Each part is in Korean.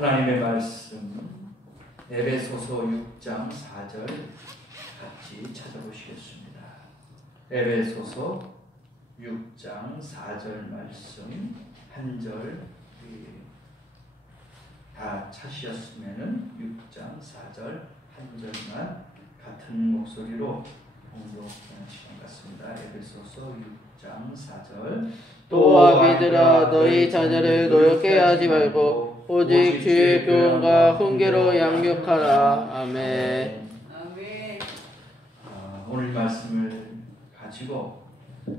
하나님의 말씀 에베소서 6장 4절 같이 찾아보시겠습니다. 에베소서 6장 4절 말씀 한 절 다 찾으셨으면은 6장 4절 한 절만 같은 목소리로 공독하는 시간 같습니다. 에베소서 6장 4절 또 아비들아 너희 자녀를 노엽게 하지 말고 오직 주의 교훈과 훈계로 양육하라. 아멘. 아멘. 오늘 말씀을 가지고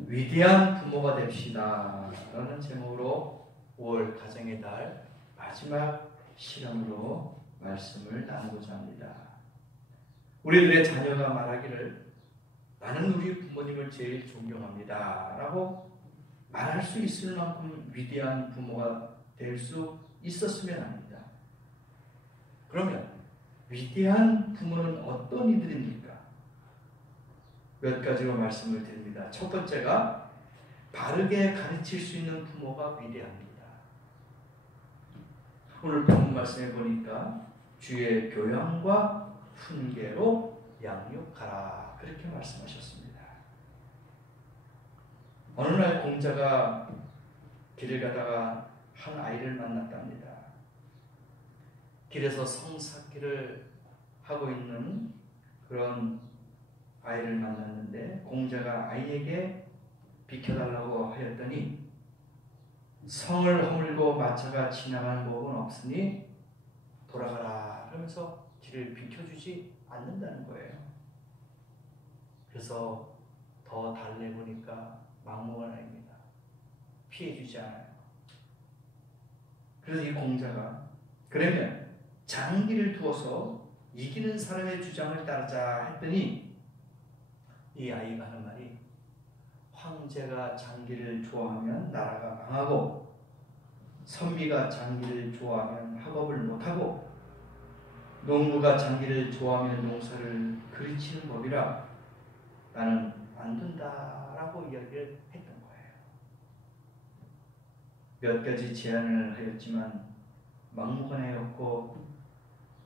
위대한 부모가 됩시다 라는 제목으로 5월 가정의 달 마지막 시간으로 말씀을 나누고자 합니다. 우리들의 자녀가 말하기를 나는 우리 부모님을 제일 존경합니다 라고 말할 수 있을 만큼 위대한 부모가 될 수 있었으면 합니다. 그러면 위대한 부모는 어떤 이들입니까? 몇 가지로 말씀을 드립니다. 첫 번째가 바르게 가르칠 수 있는 부모가 위대합니다. 오늘 본문 말씀에 보니까 주의 교양과 훈계로 양육하라 그렇게 말씀하셨습니다. 어느 날 공자가 길을 가다가 한 아이를 만났답니다. 길에서 성사기를 하고 있는 그런 아이를 만났는데 공자가 아이에게 비켜달라고 하였더니 성을 허물고 마차가 지나가는 법은 없으니 돌아가라 하면서 길을 비켜주지 않는다는 거예요. 그래서 더 달래보니까 막무가내입니다. 피해주지 않아요. 그래서 이 공자가 그러면 장기를 두어서 이기는 사람의 주장을 따르자 했더니 이 아이가 하는 말이 황제가 장기를 좋아하면 나라가 망하고 선비가 장기를 좋아하면 학업을 못하고 농부가 장기를 좋아하면 농사를 그르치는 법이라 나는 안 된다라고 이야기를 했던 거예요. 몇 가지 제안을 하였지만 막무가내였고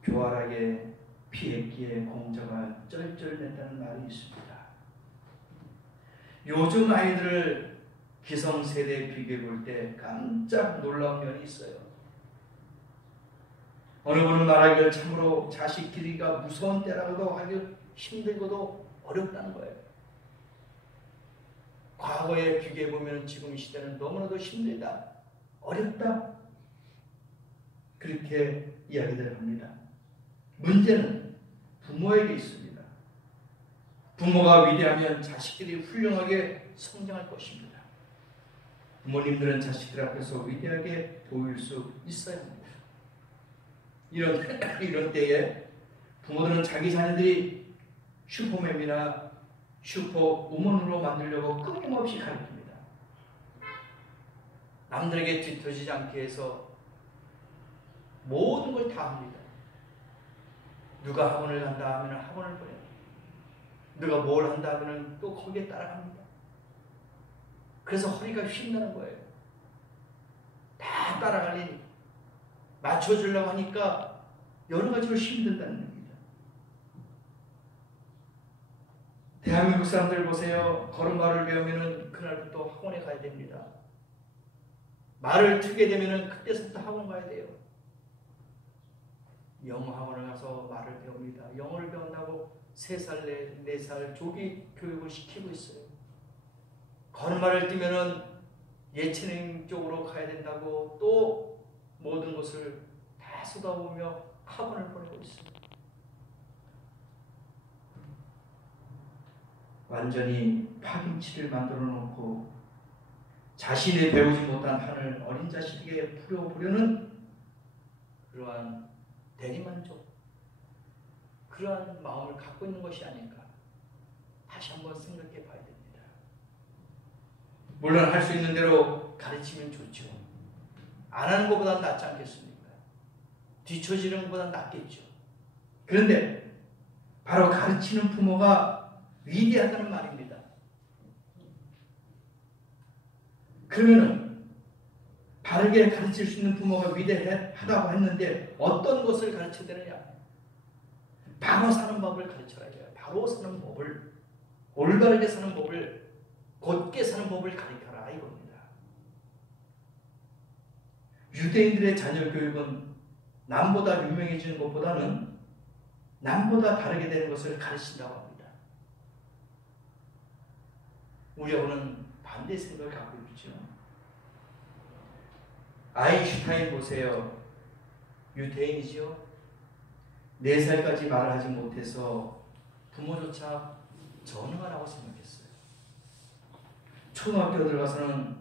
교활하게 피했기에 공자가 쩔쩔맸다는 말이 있습니다. 요즘 아이들을 기성세대에 비교해 볼 때 깜짝 놀라운 면이 있어요. 어느 분은 말하기를 참으로 자식 기르기가 무서운 때라고도 하기 힘들고도 어렵다는 거예요. 과거에 비교해 보면 지금 시대는 너무나도 힘들다, 어렵다 그렇게 이야기를 합니다. 문제는 부모에게 있습니다. 부모가 위대하면 자식들이 훌륭하게 성장할 것입니다. 부모님들은 자식들 앞에서 위대하게 보일 수 있어야 합니다. 이런 때에 부모들은 자기 자녀들이 슈퍼맨이나 슈퍼우먼으로 만들려고 끊임없이 가르칩니다. 남들에게 뒤처지지 않게 해서 모든 걸 다 합니다. 누가 학원을 간다 하면 학원을 보내요. 누가 뭘 한다 하면 또 거기에 따라갑니다. 그래서 허리가 휜다는 거예요. 다 따라가니 맞춰주려고 하니까 여러 가지로 힘든다는 얘기입니다. 대한민국 사람들 보세요. 걸음마를 배우면 그날부터 학원에 가야 됩니다. 말을 트게 되면 그때부터 학원 가야 돼요. 영어 학원을 가서 말을 배웁니다. 영어를 배운다고 3살, 4살 조기 교육을 시키고 있어요. 걸음마를 뛰면은 예체능 쪽으로 가야 된다고 또 모든 것을 다 쏟아부으며 학원을 보내고 있습니다. 완전히 파김치를 만들어 놓고 자신이 배우지 못한 한을 어린 자식에게 풀어보려는 그러한 대리만족, 그러한 마음을 갖고 있는 것이 아닌가 다시 한번 생각해 봐야 됩니다. 물론 할 수 있는 대로 가르치면 좋죠. 안 하는 것보다 낫지 않겠습니까? 뒤처지는 것보다 낫겠죠. 그런데 바로 가르치는 부모가 위대하다는 말입니다. 그러면은 바르게 가르칠 수 있는 부모가 위대하다고 했는데 어떤 것을 가르쳐야 되느냐? 바로 사는 법을 가르쳐야 해요. 바로 사는 법을, 올바르게 사는 법을, 곧게 사는 법을 가르쳐라 이겁니다. 유대인들의 자녀 교육은 남보다 유명해지는 것보다는 남보다 다르게 되는 것을 가르친다고 합니다. 우리하고는 반대 생각을 갖고 있죠. 아인슈타인 보세요. 유대인이지요. 4살까지 말을 하지 못해서 부모조차 전능하라고 생각했어요. 초등학교 들어가서는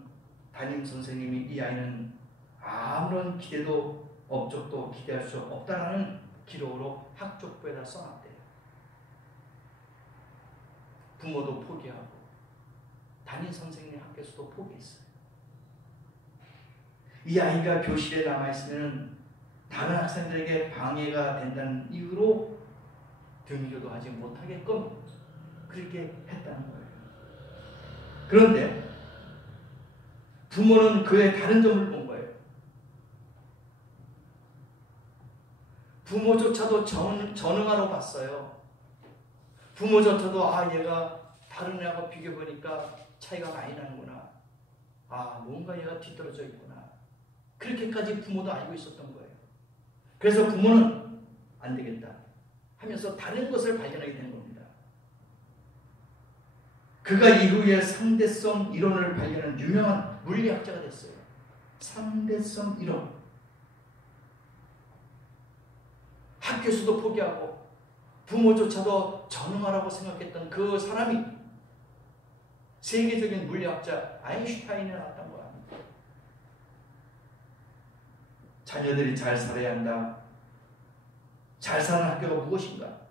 담임 선생님이 이 아이는 아무런 기대도 업적도 기대할 수 없다라는 기록으로 학족부에다 써놨대요. 부모도 포기하고 담임 선생님 학교에서도 포기했어요. 이 아이가 교실에 남아있으면 다른 학생들에게 방해가 된다는 이유로 등교도 하지 못하게끔 그렇게 했다는 거예요. 그런데 부모는 그의 다른 점을 본 거예요. 부모조차도 전응하러 봤어요. 부모조차도 얘가 다른 애하고 비교해보니까 차이가 많이 나는구나. 뭔가 얘가 뒤떨어져 있구나. 그렇게까지 부모도 알고 있었던 거예요. 그래서 부모는 안 되겠다 하면서 다른 것을 발견하게 된 겁니다. 그가 이후에 상대성 이론을 발견한 유명한 물리학자가 됐어요. 상대성 이론. 학교에서도 포기하고 부모조차도 전응하라고 생각했던 그 사람이 세계적인 물리학자 아인슈타인이 나왔던 거야. 자녀들이 잘 살아야 한다. 잘 사는 학교가 무엇인가?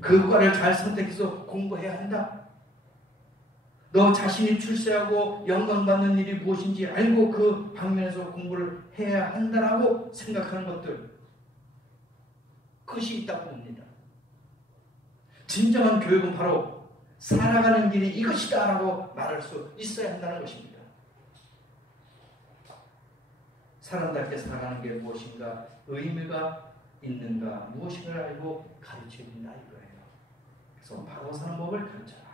그 과를 잘 선택해서 공부해야 한다. 너 자신이 출세하고 영광받는 일이 무엇인지 알고 그 방면에서 공부를 해야 한다라고 생각하는 것들, 그것이 있다고 봅니다. 진정한 교육은 바로 살아가는 길이 이것이다 라고 말할 수 있어야 한다는 것입니다. 사람답게 살아가는 게 무엇인가, 의미가 있는가, 무엇인가를 알고 가르쳐야 된다 이거예요. 그래서 바로 사는 법을 가르쳐라.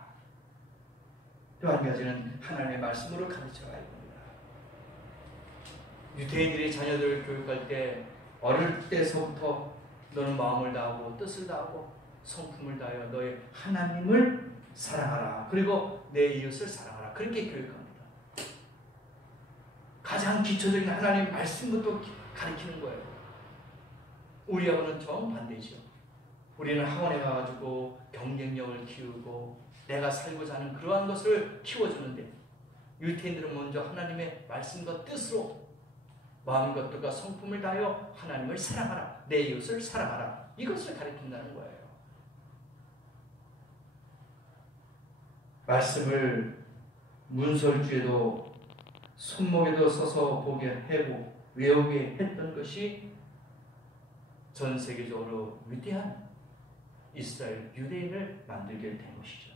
또 한 가지는 하나님의 말씀으로 가르쳐라 이겁니다. 유대인들이 자녀들을 교육할 때 어릴 때서부터 너는 마음을 다하고 뜻을 다하고 성품을 다하여 너의 하나님을 사랑하라. 그리고 내 이웃을 사랑하라. 그렇게 교육합니다. 가장 기초적인 하나님 말씀부터 가르치는 거예요. 우리하고는 정반대죠. 우리는 학원에 가가지고 경쟁력을 키우고 내가 살고자 하는 그러한 것을 키워주는데, 유대인들은 먼저 하나님의 말씀과 뜻으로 마음과 뜻과 성품을 다하여 하나님을 사랑하라. 내 이웃을 사랑하라. 이것을 가르친다는 거예요. 말씀을 문설주에도 손목에도 써서 보게 하고 외우게 했던 것이 전 세계적으로 위대한 이스라엘 유대인을 만들게 된 것이죠.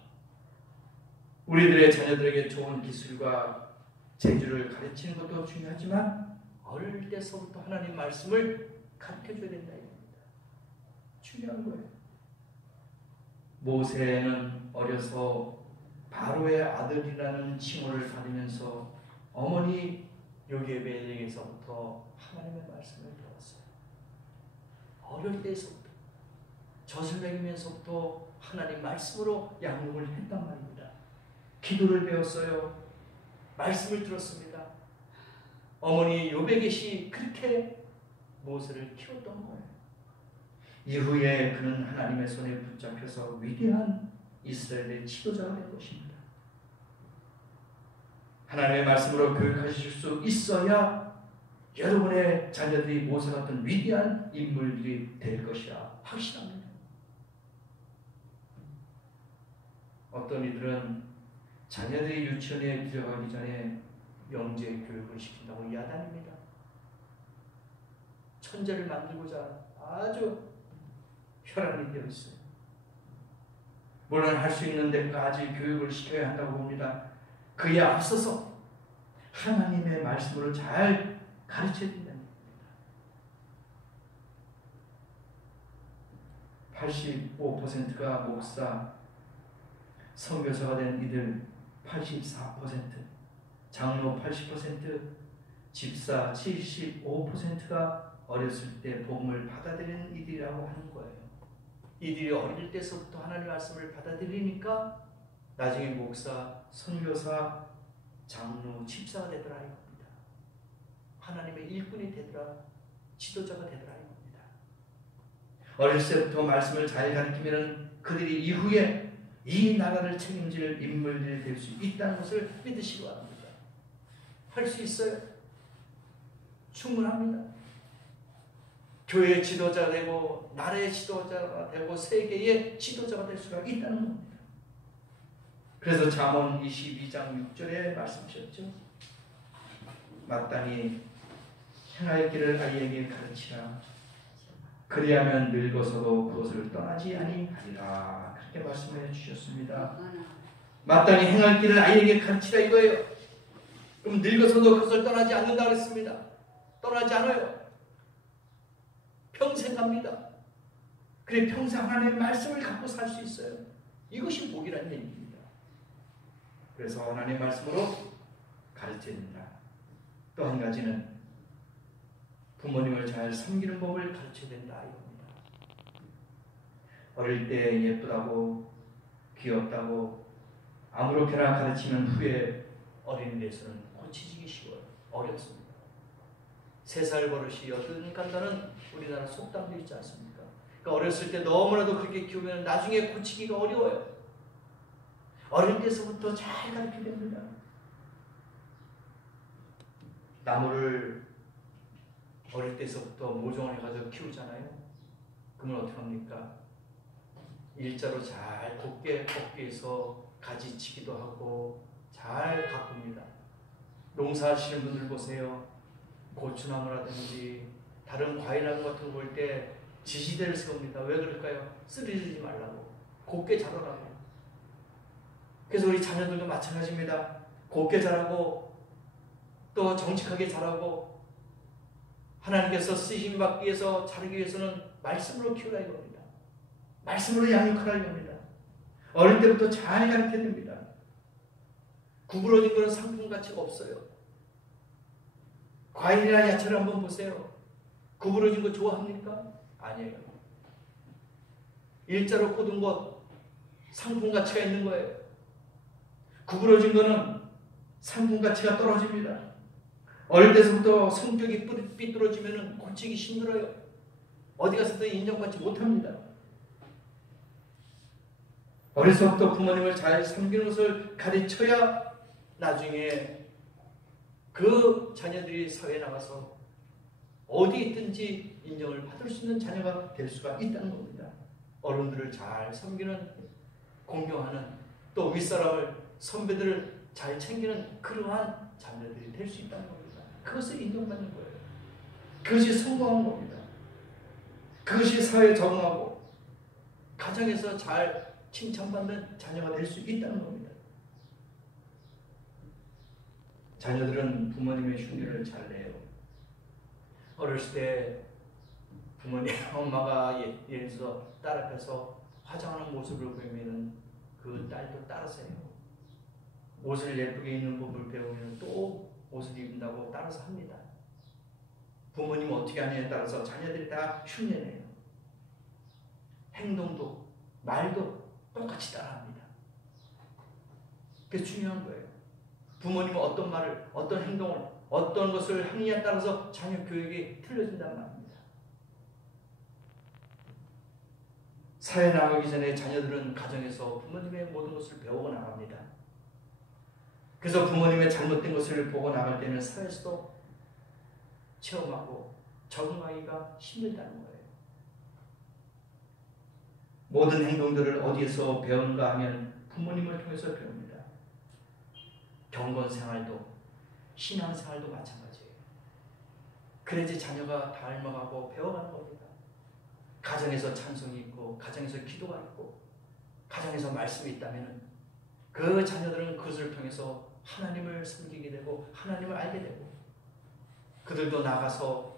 우리들의 자녀들에게 좋은 기술과 재주를 가르치는 것도 중요하지만 어릴 때서부터 하나님 말씀을 가르쳐줘야 된다 이겁니다. 중요한 거예요. 모세는 어려서 바로의 아들이라는 칭호를 받으면서 어머니 요게벳에게서부터 하나님의 말씀을 배웠어요. 어릴 때에서부터 젖을 먹이면서부터 하나님 말씀으로 양육을 했단 말입니다. 기도를 배웠어요. 말씀을 들었습니다. 어머니 요베겟이 그렇게 모세를 키웠던 거예요. 이후에 그는 하나님의 손에 붙잡혀서 위대한 이스라엘의 지도자가 된 것입니다. 하나님의 말씀으로 교육하실 수 있어야 여러분의 자녀들이 모세 같은 위대한 인물들이 될 것이라 확신합니다. 어떤 이들은 자녀들이 유치원에 들어가기 전에 영재 교육을 시킨다고 야단입니다. 천재를 만들고자 아주 혈안이 되어 있어요. 물론 할 수 있는 데까지 교육을 시켜야 한다고 봅니다. 그에 앞서서 하나님의 말씀을 잘 가르쳐야 된다는 겁니다. 85%가 목사, 선교사가 된 이들 84%, 장로 80%, 집사 75%가 어렸을 때 복음을 받아들이는 이들이라고 하는 거예요. 이들이 어릴 때서부터 하나님의 말씀을 받아들이니까 나중에 목사, 선교사, 장로, 집사가 되더라 이겁니다. 하나님의 일꾼이 되더라, 지도자가 되더라 이겁니다. 어렸을 때부터 말씀을 잘 가르치면 그들이 이후에 이 나라를 책임질 인물들이 될 수 있다는 것을 믿으시기 바랍니다. 할 수 있어요. 충분합니다. 교회의 지도자가 되고 나라의 지도자가 되고 세계의 지도자가 될 수가 있다는 겁니다. 그래서 잠언 22장 6절에 말씀하셨죠. 마땅히 행할 길을 아이에게 가르치라. 그리하면 늙어서도 그것을 떠나지 아니하리라. 그렇게 말씀해 주셨습니다. 마땅히 행할 길을 아이에게 가르치라 이거예요. 그럼 늙어서도 그것을 떠나지 않는다 그랬습니다. 떠나지 않아요. 평생 갑니다. 그래 평생 하나님의 말씀을 갖고 살 수 있어요. 이것이 복이라는 얘기입니다. 그래서 하나님의 말씀으로 가르쳐야 된다. 또 한 가지는 부모님을 잘 섬기는 법을 가르쳐야 된다 이겁니다. 어릴 때 예쁘다고 귀엽다고 아무렇게나 가르치면 후에 어린이 돼서는 고치지기 쉬워요. 어렵습니다. 3살 버릇이 8년 간다는 우리나라 속담도 있지 않습니까? 그러니까 어렸을 때 너무나도 그렇게 키우면 나중에 고치기가 어려워요. 어릴 때서부터 잘 가르쳐야 됩니다. 나무를 어릴 때서부터 모종을 해가지고 키우잖아요. 그러면 어떻게 합니까? 일자로 잘 곱게 꺾기 위해서 가지치기도 하고 잘 가꿉니다. 농사하시는 분들 보세요. 고추나무라든지 다른 과일나무 같은 거 볼 때 지지대를 세웁니다. 왜 그럴까요? 쓰러지지 말라고. 곱게 자라라고. 그래서 우리 자녀들도 마찬가지입니다. 곱게 자라고 또 정직하게 자라고 하나님께서 쓰심 받기 위해서 자르기 위해서는 말씀으로 키우라 이겁니다. 말씀으로 양육하라 이겁니다. 어릴 때부터 잘 가르쳐야 됩니다. 구부러진 것은 상품 가치가 없어요. 과일이나 야채를 한번 보세요. 구부러진 거 좋아합니까? 아니에요. 일자로 꽂은 것 상품 가치가 있는 거예요. 구부러진 거는 상품 가치가 떨어집니다. 어릴 때부터 성격이 삐뚤어지면 고치기 힘들어요. 어디 가서도 인정받지 못합니다. 어렸을 때부터 부모님을 잘 섬기는 것을 가르쳐야 나중에 그 자녀들이 사회에 나가서 어디 있든지 인정을 받을 수 있는 자녀가 될 수가 있다는 겁니다. 어른들을 잘 섬기는, 공경하는, 또 윗사람을, 선배들을 잘 챙기는 그러한 자녀들이 될 수 있다는 겁니다. 그것을 인정받는 거예요. 그것이 성공한 겁니다. 그것이 사회에 적응하고 가정에서 잘 칭찬받는 자녀가 될 수 있다는 겁니다. 자녀들은 부모님의 흉내를 잘 내요. 어렸을 때 부모님, 엄마가 예를 들어서 딸 앞에서 화장하는 모습을 보이면 그 딸도 따라서 해요. 옷을 예쁘게 입는 법을 배우면 또 옷을 입는다고 따라서 합니다. 부모님 어떻게 하느냐에 따라서 자녀들이 다 흉내내요. 행동도 말도 똑같이 따라합니다. 그게 중요한 거예요. 부모님은 어떤 말을, 어떤 행동을, 어떤 것을 하느냐에 따라서 자녀 교육이 틀려진단 말입니다. 사회 나가기 전에 자녀들은 가정에서 부모님의 모든 것을 배우고 나갑니다. 그래서 부모님의 잘못된 것을 보고 나갈 때는 사회에서도 체험하고 적응하기가 힘들다는 거예요. 모든 행동들을 어디에서 배우는가 하면 부모님을 통해서 배웁니다. 경건생활도 신앙생활도 마찬가지예요. 그래야지 자녀가 닮아가고 배워가는 겁니다. 가정에서 찬송이 있고 가정에서 기도가 있고 가정에서 말씀이 있다면 그 자녀들은 그것을 통해서 하나님을 섬기게 되고 하나님을 알게 되고 그들도 나가서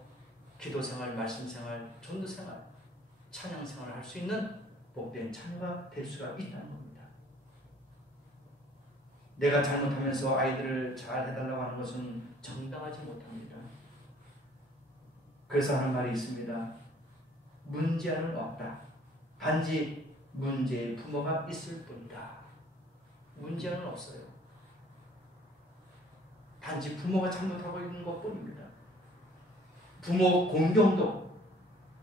기도생활, 말씀생활, 전도생활, 찬양생활을 할 수 있는 복된 자녀가 될 수가 있다는 겁니다. 내가 잘못하면서 아이들을 잘 해달라고 하는 것은 정당하지 못합니다. 그래서 하는 말이 있습니다. 문제는 없다. 단지 문제의 부모가 있을 뿐이다. 문제는 없어요. 단지 부모가 잘못하고 있는 것뿐입니다. 부모 공경도,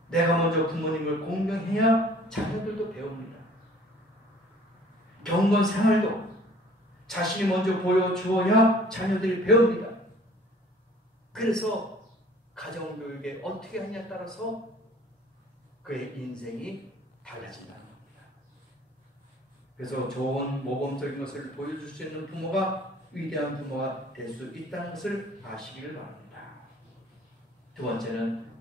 내가 먼저 부모님을 공경해야 자녀들도 배웁니다. 경건 생활도 자신이 먼저 보여주어야 자녀들이 배웁니다. 그래서 가정교육에 어떻게 하냐에 따라서 그의 인생이 달라진다는 겁니다. 그래서 좋은 모범적인 것을 보여줄 수 있는 부모가 위대한 부모가 될 수 있다는 것을 아시기를 바랍니다. 두 번째는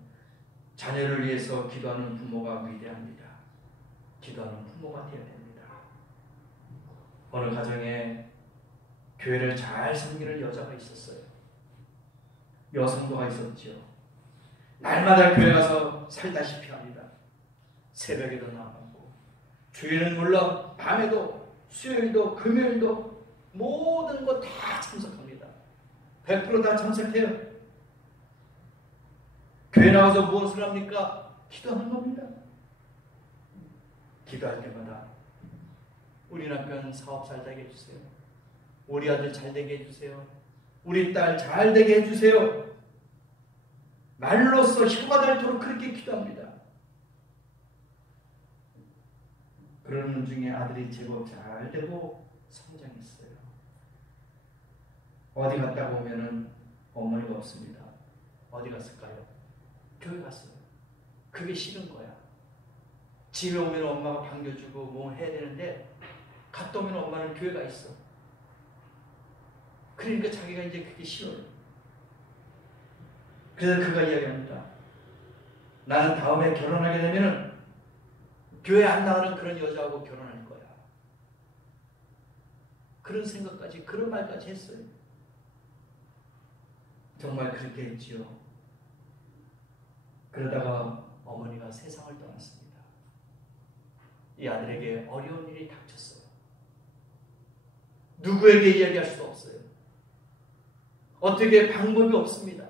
자녀를 위해서 기도하는 부모가 위대합니다. 기도하는 부모가 되어야 됩니다. 어느 가정에 교회를 잘 섬기는 여자가 있었어요. 여성도가 있었지요. 날마다 교회 가서 살다시피 합니다. 새벽에도 나가고 주일은 물론 밤에도 수요일도 금요일도 모든 거 다 참석합니다. 100% 다 참석해요. 교회 나와서 무엇을 합니까? 기도하는 겁니다. 기도할 때마다 우리 남편 사업 잘 되게 해주세요. 우리 아들 잘 되게 해주세요. 우리 딸 잘 되게 해주세요. 말로써 혀가 닳도록 그렇게 기도합니다. 그러는 중에 아들이 제법 잘 되고 성장했어요. 어디 갔다 오면은 어머니가 없습니다. 어디 갔을까요? 교회 갔어요. 그게 싫은 거야. 집에 오면 엄마가 반겨주고 뭐 해야 되는데 갔다 오면 엄마는 교회가 있어. 그러니까 자기가 이제 그게 싫어요. 그래서 그가 이야기합니다. 나는 다음에 결혼하게 되면은 교회 안 나가는 그런 여자하고 결혼할 거야. 그런 생각까지, 그런 말까지 했어요. 정말 그렇게 했지요. 그러다가 어머니가 세상을 떠났습니다. 이 아들에게 어려운 일이 닥쳤어요. 누구에게 이야기할 수도 없어요. 어떻게 방법이 없습니다.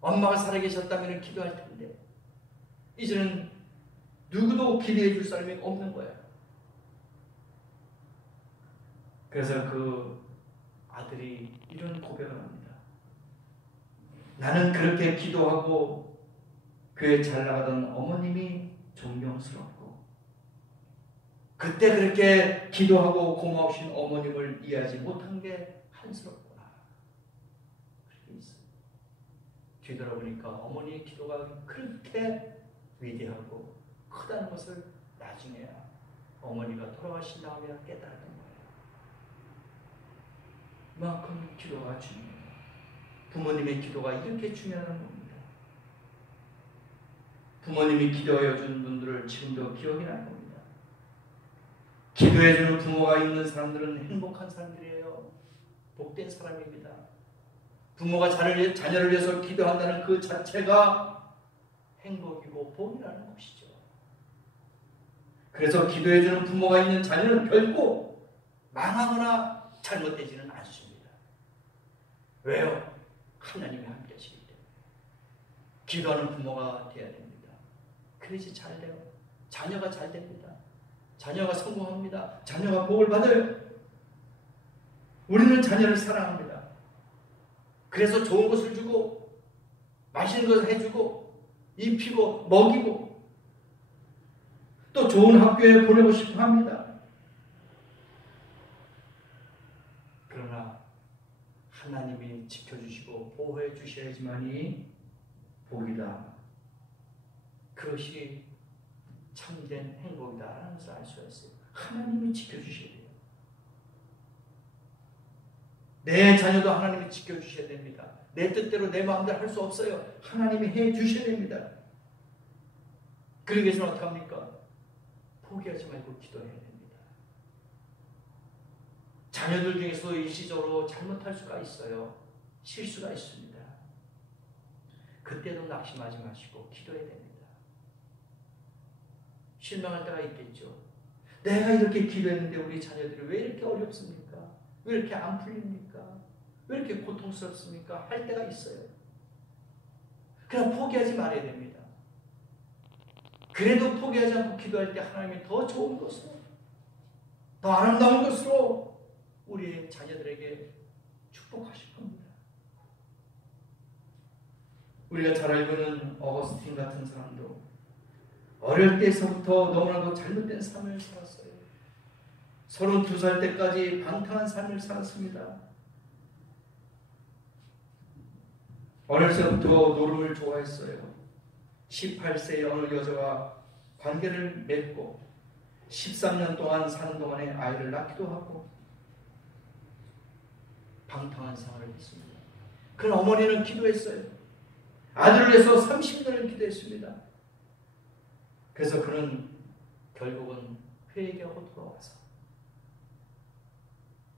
엄마가 살아계셨다면 기도할 텐데 이제는 누구도 기대해 줄 사람이 없는 거예요. 그래서 그 아들이 이런 고백을 합니다. 나는 그렇게 기도하고 교회 잘 나가던 어머님이 존경스럽고 그때 그렇게 기도하고 고마우신 어머님을 이해하지 못한 게 한스럽구나. 그렇게 있어요. 뒤돌아보니까 어머니의 기도가 그렇게 위대하고 크다는 것을 나중에야 어머니가 돌아가신 다음에 깨달았던 거예요. 이만큼 기도가 중요해요. 부모님의 기도가 이렇게 중요하다는 겁니다. 부모님이 기도해 준 분들을 지금도 기억이 날 겁니다. 기도해 주는 부모가 있는 사람들은 행복한 사람들이에요. 복된 사람입니다. 부모가 자녀를 위해서 기도한다는 그 자체가 행복이고 복이라는 것이죠. 그래서 기도해 주는 부모가 있는 자녀는 결코 망하거나 잘못되지는 않습니다. 왜요? 하나님이 함께 하시기 때문에. 기도하는 부모가 되어야 됩니다. 그래야지 잘 돼요. 자녀가 잘 됩니다. 자녀가 성공합니다. 자녀가 복을 받아요. 우리는 자녀를 사랑합니다. 그래서 좋은 것을 주고 맛있는 것을 해주고 입히고 먹이고 또 좋은 학교에 보내고 싶어 합니다. 그러나 하나님이 지켜주시고 보호해 주셔야지만이 복이다. 그것이 참된 행복이다라는 것을 알 수가 있어요. 하나님이 지켜주셔야 돼요. 내 자녀도 하나님이 지켜주셔야 됩니다. 내 뜻대로 내 마음대로 할 수 없어요. 하나님이 해주셔야 됩니다. 그러기 위해서는 어떻게 합니까? 포기하지 말고 기도해야 됩니다. 자녀들 중에서 일시적으로 잘못할 수가 있어요. 실수가 있습니다. 그때도 낙심하지 마시고 기도해야 됩니다. 실망할 때가 있겠죠. 내가 이렇게 기도했는데 우리 자녀들이 왜 이렇게 어렵습니까? 왜 이렇게 안 풀립니까? 왜 이렇게 고통스럽습니까? 할 때가 있어요. 그냥 포기하지 말아야 됩니다. 그래도 포기하지 않고 기도할 때 하나님이 더 좋은 것으로, 더 아름다운 것으로 우리의 자녀들에게 축복하실 겁니다. 우리가 잘 알고 있는 어거스틴 같은 사람도 어릴 때서부터 너무나도 잘못된 삶을 살았어요. 32살 때까지 방탕한 삶을 살았습니다. 어렸을 때부터 노름을 좋아했어요. 18세의 어느 여자와 관계를 맺고 13년 동안 사는 동안에 아이를 낳기도 하고 방탕한 생활을 했습니다. 그런 어머니는 기도했어요. 아들을 위해서 30년을 기도했습니다. 그래서 그는 결국은 회개하고 돌아와서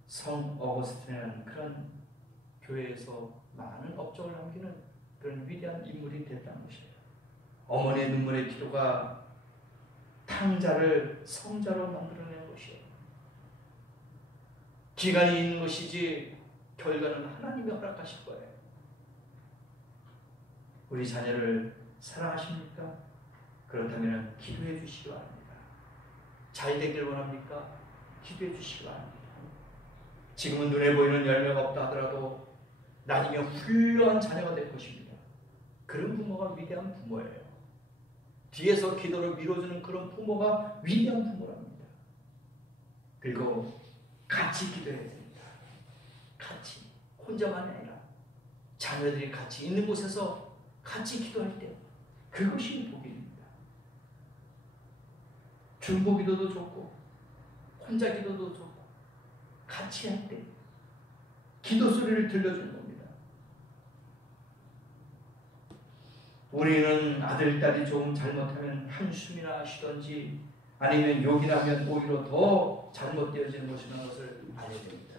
성 어거스틴이라는 그런 교회에서 많은 업적을 남기는 그런 위대한 인물이 됐다는 것이에요. 어머니의 눈물의 기도가 탕자를 성자로 만들어낸 것이에요. 기간이 있는 것이지 결과는 하나님이 허락하실 거예요. 우리 자녀를 사랑하십니까? 그렇다면 기도해 주시기 바랍니다. 잘 되길 원합니까? 기도해 주시기 바랍니다. 지금은 눈에 보이는 열매가 없다 하더라도 나중에 훌륭한 자녀가 될 것입니다. 그런 부모가 위대한 부모예요. 뒤에서 기도를 밀어주는 그런 부모가 위대한 부모랍니다. 그리고 같이 기도해야 됩니다. 같이, 혼자만이 아니라 자녀들이 같이 있는 곳에서 같이 기도할 때 그것이 복입니다. 중보 기도도 좋고 혼자 기도도 좋고 같이 할 때 기도 소리를 들려주는 겁니다. 우리는 아들, 딸이 조금 잘못하면 한숨이나 쉬던지 아니면 욕이나 하면 오히려 더 잘못되어지는 것이라는 것을 알아야 됩니다.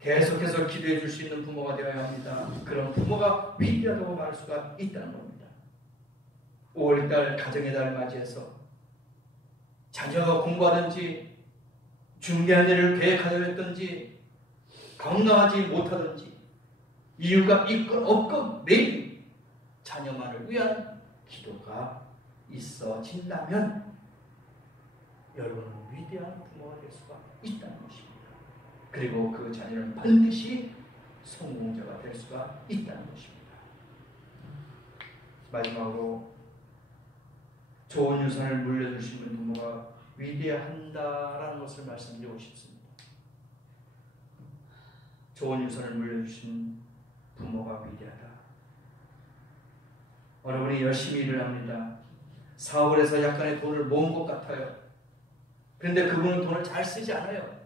계속해서 기도해 줄 수 있는 부모가 되어야 합니다. 그런 부모가 위대하다고 말할 수가 있다는 겁니다. 5월달 가정의 달 맞이해서 자녀가 공부하든지 중대한 일을 계획하려 했든지 건강하지 못하든지 이유가 있건 없건 매일 자녀만을 위한 기도가 있어진다면 여러분은 위대한 부모가 될 수가 있다는 것입니다. 그리고 그 자녀는 반드시 성공자가 될 수가 있다는 것입니다. 마지막으로 좋은 유산을 물려주시는 부모가 위대한다라는 것을 말씀드리고 싶습니다. 좋은 유산을 물려주신 부모가 위대하다. 어느 분이 열심히 일을 합니다. 사업을 해서 약간의 돈을 모은 것 같아요. 그런데 그분은 돈을 잘 쓰지 않아요.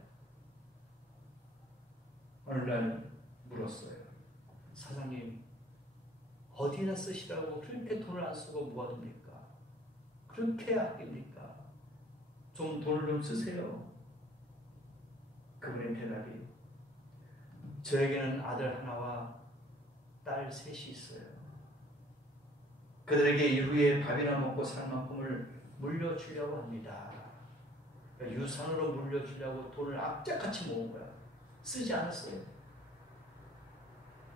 어느 날 물었어요. 사장님, 어디다 쓰시라고 그렇게 돈을 안 쓰고 모아둡니까? 그렇게 아낍니까? 좀 돈을 좀 쓰세요. 그분의 대답이, 저에게는 아들 하나와 딸 셋이 있어요. 그들에게 이후에 밥이나 먹고 살 만큼을 물려주려고 합니다. 유산으로 물려주려고 돈을 악착같이 모은 거야. 쓰지 않았어요.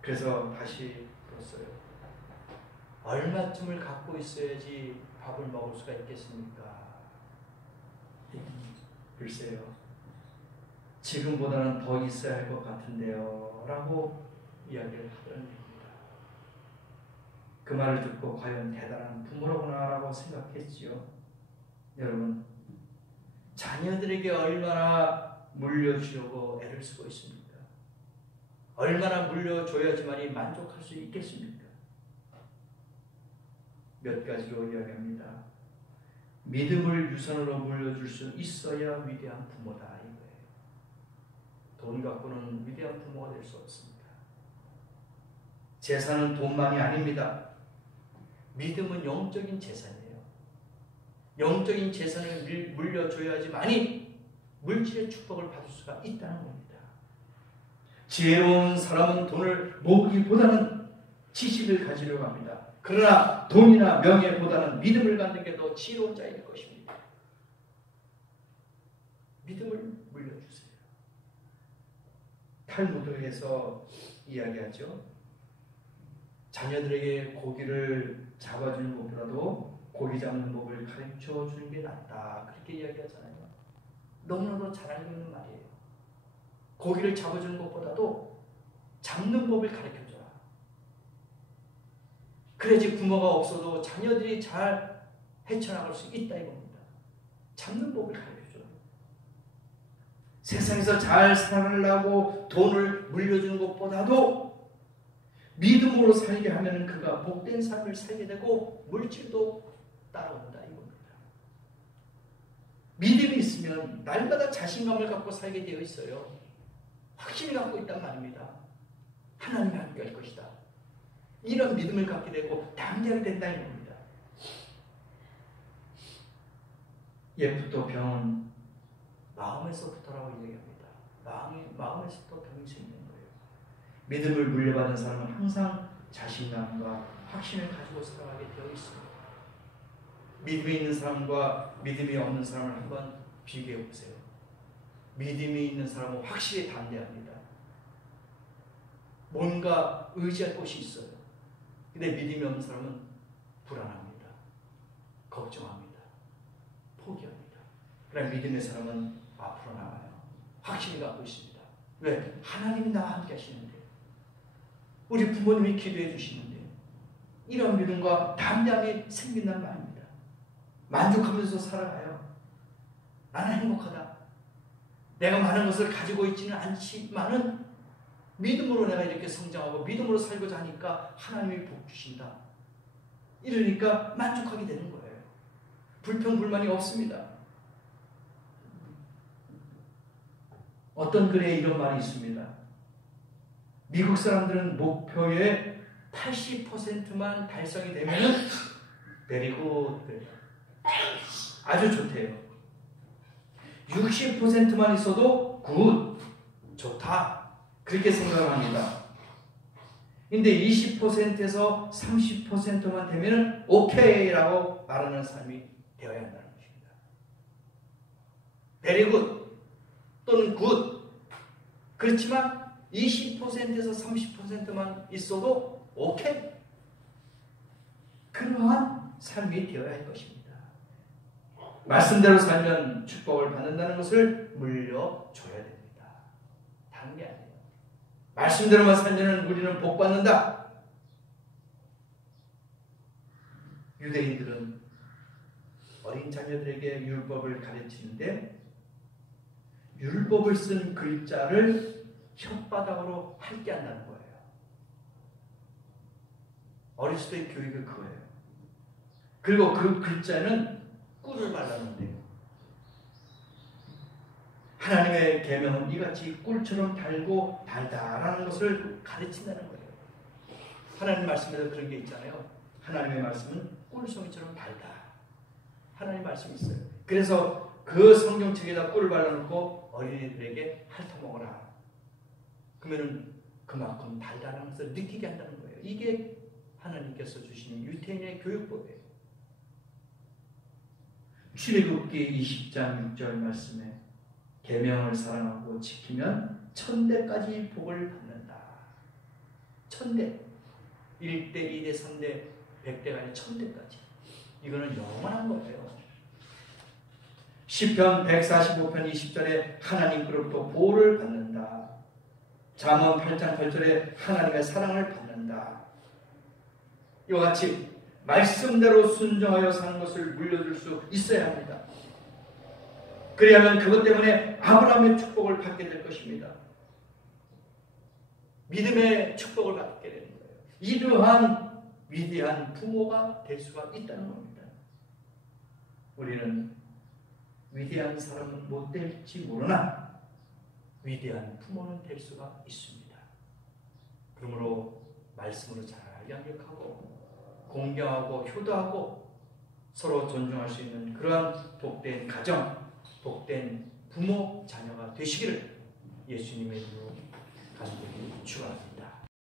그래서 다시 물었어요. 얼마쯤을 갖고 있어야지 밥을 먹을 수가 있겠습니까? 글쎄요. 지금보다는 더 있어야 할 것 같은데요. 라고 이야기를 하더라는 얘기입니다. 그 말을 듣고 과연 대단한 부모로구나 라고 생각했지요. 여러분, 자녀들에게 얼마나 물려주려고 애를 쓰고 있습니까? 얼마나 물려줘야지만이 만족할 수 있겠습니까? 몇 가지로 이야기합니다. 믿음을 유산으로 물려줄 수 있어야 위대한 부모다 이거예요. 돈 갖고는 위대한 부모가 될 수 없습니다. 재산은 돈만이 아닙니다. 믿음은 영적인 재산이에요. 영적인 재산을 물려줘야지만이 물질의 축복을 받을 수가 있다는 겁니다. 지혜로운 사람은 돈을 모으기보다는 지식을 가지려고 합니다. 그러나 돈이나 명예보다는 믿음을 갖는 게 더 지혜로운 자일 것입니다. 믿음을 물려주세요. 탈무드에서 이야기하죠. 자녀들에게 고기를 잡아주는 것보다도 고기 잡는 법을 가르쳐 주는 게 낫다. 그렇게 이야기하잖아요. 너무나도 잘 알고 있는 말이에요. 고기를 잡아주는 것보다도 잡는 법을 가르쳐줘라. 그래야지 부모가 없어도 자녀들이 잘 헤쳐나갈 수 있다 이겁니다. 잡는 법을 가르쳐줘라. 세상에서 잘 살아가려고 돈을 물려주는 것보다도 믿음으로 살게 하면 그가 복된 삶을 살게 되고 물질도 따라온다 이겁니다. 믿음이 있으면 날마다 자신감을 갖고 살게 되어 있어요. 확신을 갖고 있단 말입니다. 하나님이 함께 할 것이다. 이런 믿음을 갖게 되고 담대하게 된다는 겁니다. 예부터 병은 마음에서부터라고 이야기합니다. 마음에서부터 병이 생기는 거예요. 믿음을 물려받은 사람은 항상 자신감과 확신을 가지고 살아가게 되어 있습니다. 믿음이 있는 사람과 믿음이 없는 사람을 한번 비교해 보세요. 믿음이 있는 사람은 확실히 담대합니다. 뭔가 의지할 곳이 있어요. 근데 믿음이 없는 사람은 불안합니다. 걱정합니다. 포기합니다. 그러나 믿음의 사람은 앞으로 나가요. 확신이 갖고 있습니다. 왜? 하나님이 나와 함께 하시는데, 우리 부모님이 기도해 주시는데, 이런 믿음과 담대함이 생긴단 말입니다. 만족하면서 살아가요. 나는 행복하다. 내가 많은 것을 가지고 있지는 않지만은 믿음으로 내가 이렇게 성장하고 믿음으로 살고자 하니까 하나님이 복 주신다. 이러니까 만족하게 되는 거예요. 불평 불만이 없습니다. 어떤 글에 이런 말이 있습니다. 미국 사람들은 목표의 80%만 달성이 되면은 very good, 아주 좋대요. 60%만 있어도 굿, 좋다, 그렇게 생각을 합니다. 근데 20%에서 30%만 되면 오케이라고 말하는 삶이 되어야 한다는 것입니다. very good 또는 굿, 그렇지만 20%에서 30%만 있어도 오케이, 그러한 삶이 되어야 할 것입니다. 말씀대로 살면 축복을 받는다는 것을 물려줘야 됩니다. 다른 게 아니에요. 말씀대로만 살면 우리는 복 받는다. 유대인들은 어린 자녀들에게 율법을 가르치는데 율법을 쓴 글자를 혓바닥으로 핥게 한다는 거예요. 어렸을 때 교육은 그거예요. 그리고 그 글자는 꿀을 발랐는데요. 하나님의 계명은 이같이 꿀처럼 달고 달달하는 것을 가르친다는 거예요. 하나님 말씀에도 그런 게 있잖아요. 하나님의 말씀은 꿀송이처럼 달다. 하나님 말씀이 있어요. 그래서 그 성경책에다 꿀을 발라놓고 어린이들에게 핥아먹어라. 그러면은 그만큼 달달한 것을 느끼게 한다는 거예요. 이게 하나님께서 주신 유태인의 교육법이에요. 출애굽기 20장 6절 말씀에 계명을 사랑하고 지키면 천대까지 복을 받는다. 천대, 1대, 2대, 3대, 100대가 아니라 천대까지. 이거는 영원한 거예요. 시편 145편 20절에 하나님께로부터 보호를 받는다. 잠언 8장 8절에 하나님의 사랑을 받는다. 이와 같이 말씀대로 순종하여 사는 것을 물려줄 수 있어야 합니다. 그래야만 그것 때문에 아브라함의 축복을 받게 될 것입니다. 믿음의 축복을 받게 되는 거예요. 이러한 위대한 부모가 될 수가 있다는 겁니다. 우리는 위대한 사람은 못 될지 모르나 위대한 부모는 될 수가 있습니다. 그러므로 말씀으로 잘 양육하고 공경하고 효도하고 서로 존중할 수 있는 그러한 복된 가정, 복된 부모, 자녀가 되시기를 예수님의 이름으로 가족들이 축원합니다.